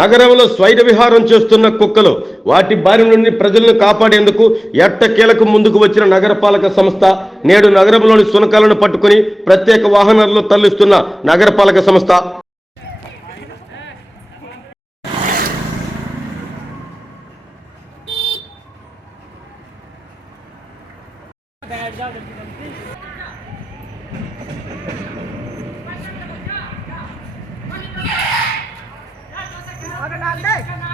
నగరంలో స్వైర విహారం చేస్తున్న కుక్కలు వాటి బారి నుండి ప్రజలను కాపాడేందుకు ఎట్ట కీలకు ముందుకు వచ్చిన నగరపాలక సంస్థ నేడు నగరంలోని సునకాలను పట్టుకుని ప్రత్యేక వాహనాల్లో తరలిస్తున్న నగరపాలక సంస్థ ਨਾਲ ਦੇ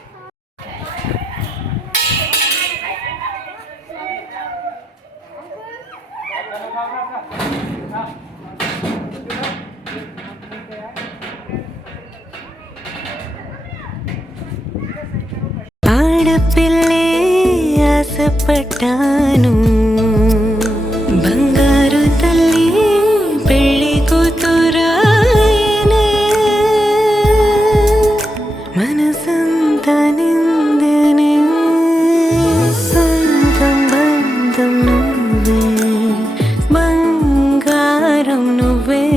இடுப்பில்லே ஆசைப்பட்டானும் பங்காரு தள்ளி பிள்ளை கூத்துராயினே மனசும் தனிந்தனே பந்தம் நுவே Pangaram நுவே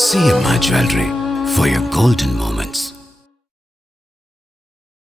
CMR jewellery For your golden moments.